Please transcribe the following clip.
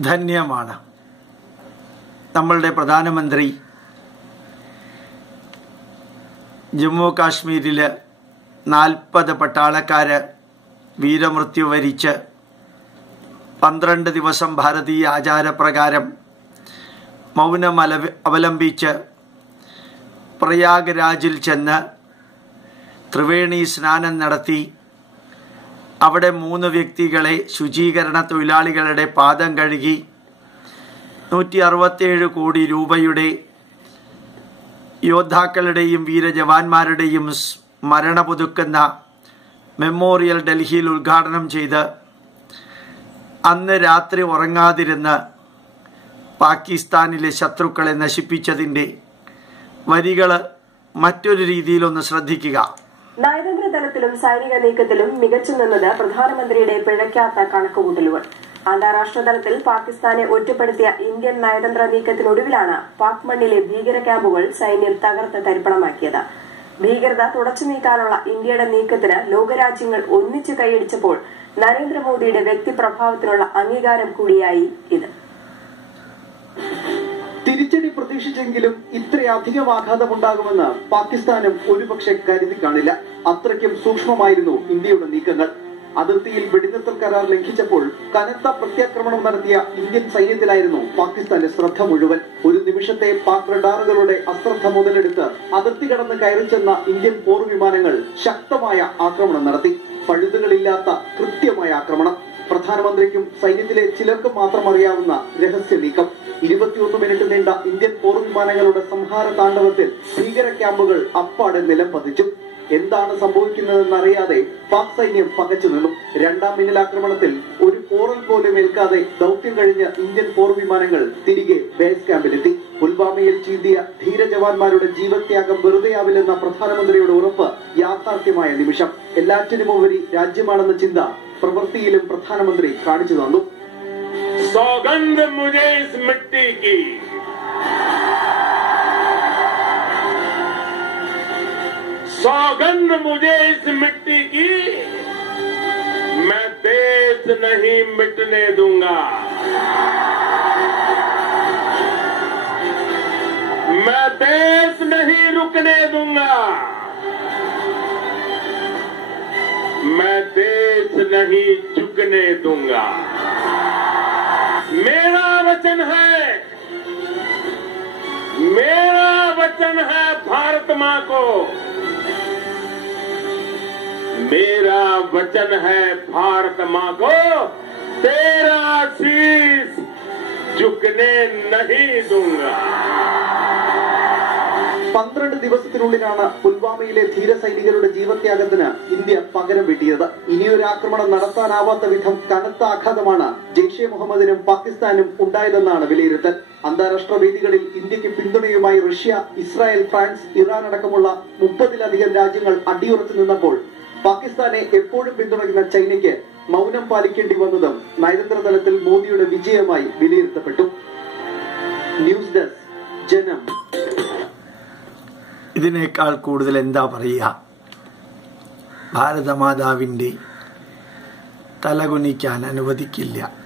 ധന്യമാണ്. നമ്മളുടെ പ്രധാനമന്ത്രി ജമ്മു കാശ്മീരിൽ നാൽപ്പത് പട്ടാളക്കാര് വീരമൃത്യു വരിച്ച് പന്ത്രണ്ട് ദിവസം ഭാരതീയ ആചാരപ്രകാരം മൗനം അവലംബിച്ച് പ്രയാഗ്രാജിൽ ചെന്ന് ത്രിവേണി സ്നാനം നടത്തി അവിടെ മൂന്ന് വ്യക്തികളെ ശുചീകരണ തൊഴിലാളികളുടെ പാദം കഴുകി നൂറ്റി അറുപത്തേഴ് കോടി രൂപയുടെ യോദ്ധാക്കളുടെയും വീരജവാന്മാരുടെയും സ്മരണ പുതുക്കുന്ന മെമ്മോറിയൽ ഡൽഹിയിൽ ഉദ്ഘാടനം ചെയ്ത് അന്ന് രാത്രി ഉറങ്ങാതിരുന്ന് പാകിസ്ഥാനിലെ ശത്രുക്കളെ നശിപ്പിച്ചതിന്റെ വരികൾ മറ്റൊരു രീതിയിലൊന്ന് ശ്രദ്ധിക്കുക. തലത്തിലും സൈനിക നീക്കത്തിലും മികച്ചു നിന്നത് പ്രധാനമന്ത്രിയുടെ പിഴയ്ക്കാത്ത കണക്കുകൂട്ടലുകൾ. അന്താരാഷ്ട്ര തലത്തിൽ പാകിസ്ഥാനെ ഒറ്റപ്പെടുത്തിയ ഇന്ത്യൻ നയതന്ത്ര നീക്കത്തിനൊടുവിലാണ് പാക് മണ്ണിലെ ഭീകര ക്യാമ്പുകൾ സൈന്യം തകർത്ത് തരിപ്പണമാക്കിയത്. ഭീകരത തുടച്ചു നീക്കാനുള്ള ഇന്ത്യയുടെ നീക്കത്തിന് ലോകരാജ്യങ്ങൾ ഒന്നിച്ചു കൈയടിച്ചപ്പോൾ നരേന്ദ്രമോദിയുടെ വ്യക്തിപ്രഭാവത്തിനുള്ള അംഗീകാരം കൂടിയായി ഇത്. തിരിച്ചടി പ്രതീക്ഷിച്ചെങ്കിലും ഇത്രയധികം ആഘാതമുണ്ടാകുമെന്ന് പാകിസ്ഥാനും ഒരുപക്ഷെ കരുതി കാണില്ല. അത്രയ്ക്കും സൂക്ഷ്മമായിരുന്നു ഇന്ത്യയുടെ നീക്കങ്ങൾ. അതിർത്തിയിൽ വെടിനിർത്തൽ കരാർ ലംഘിച്ചപ്പോൾ കനത്ത പ്രത്യാക്രമണം നടത്തിയ ഇന്ത്യൻ സൈന്യത്തിലായിരുന്നു പാകിസ്ഥാന്റെ ശ്രദ്ധ മുഴുവൻ. ഒരു നിമിഷത്തെ പാക് റഡാറുകളുടെ അശ്രദ്ധ മുതലെടുത്ത് അതിർത്തി കടന്ന് കയറി ചെന്ന ഇന്ത്യൻ പോർ വിമാനങ്ങൾ ശക്തമായ ആക്രമണം നടത്തി. പഴുതുകളില്ലാത്ത കൃത്യമായ ആക്രമണം. പ്രധാനമന്ത്രിക്കും സൈന്യത്തിലെ ചിലർക്കും മാത്രം അറിയാവുന്ന രഹസ്യ നീക്കം. ഇരുപത്തിയൊന്ന് മിനിറ്റ് നീണ്ട ഇന്ത്യൻ പോർ വിമാനങ്ങളുടെ സംഹാര താണ്ഡവത്തിൽ ഭീകര ക്യാമ്പുകൾ അപ്പാടെ നിലം പതിച്ചു എന്താണ് സംഭവിക്കുന്നതെന്നറിയാതെ പാക് സൈന്യം പകച്ചു നിന്നു. രണ്ടാം മിന്നലാക്രമണത്തിൽ ഒരു പോറൽ പോലും ഏൽക്കാതെ ദൗത്യം കഴിഞ്ഞ ഇന്ത്യൻ പോർ വിമാനങ്ങൾ തിരികെ ബേസ് ക്യാമ്പിലെത്തി. പുൽവാമയിൽ ചീന്തിയ ധീര ജവാന്മാരുടെ ജീവത്യാഗം വെറുതെയാവില്ലെന്ന പ്രധാനമന്ത്രിയുടെ ഉറപ്പ് യാഥാർത്ഥ്യമായ നിമിഷം. എല്ലാറ്റിനുമുപരി രാജ്യമാണെന്ന ചിന്ത പ്രവൃത്തിയിലും പ്രധാനമന്ത്രി കാണിച്ചു തന്നു. सौगंध मुझे इस मिट्टी की। सौगंध मुझे इस मिट्टी की। मैं देश नहीं मिटने दूँगा। मैं देश नहीं रुकने दूँगा। मैं देश नहीं झुकने दूँगा। मेरा वचन है। मेरा वचन है भारत माँ को। मेरा वचन है भारत माँ को। तेरा शीश झुकने नहीं दूँगा। പന്ത്രണ്ട് ദിവസത്തിനുള്ളിലാണ് പുൽവാമയിലെ ധീര സൈനികരുടെ ജീവത്യാഗത്തിന് ഇന്ത്യ പകരം വെട്ടിയത്. ഇനിയൊരു ആക്രമണം നടത്താനാവാത്ത വിധം കനത്ത ആഘാതമാണ് ജെയ്ഷെ മുഹമ്മദിനും പാകിസ്ഥാനും ഉണ്ടായതെന്നാണ് വിലയിരുത്തൽ. അന്താരാഷ്ട്ര വേദികളിൽ ഇന്ത്യയ്ക്ക് പിന്തുണയുമായി റഷ്യ ഇസ്രായേൽ ഫ്രാൻസ് ഇറാൻ അടക്കമുള്ള മുപ്പതിലധികം രാജ്യങ്ങൾ അടിയുറച്ചു നിന്നപ്പോൾ പാകിസ്ഥാനെ എപ്പോഴും പിന്തുണയ്ക്കുന്ന ചൈനയ്ക്ക് മൗനം പാലിക്കേണ്ടി വന്നതും നയതന്ത്ര തലത്തിൽ മോദിയുടെ വിജയമായി വിലയിരുത്തപ്പെട്ടു. ഇതിനേക്കാൾ കൂടുതൽ എന്താ പറയുക? ഭാരതമാതാവിന്റെ തലകുനിക്കാൻ അനുവദിക്കില്ല.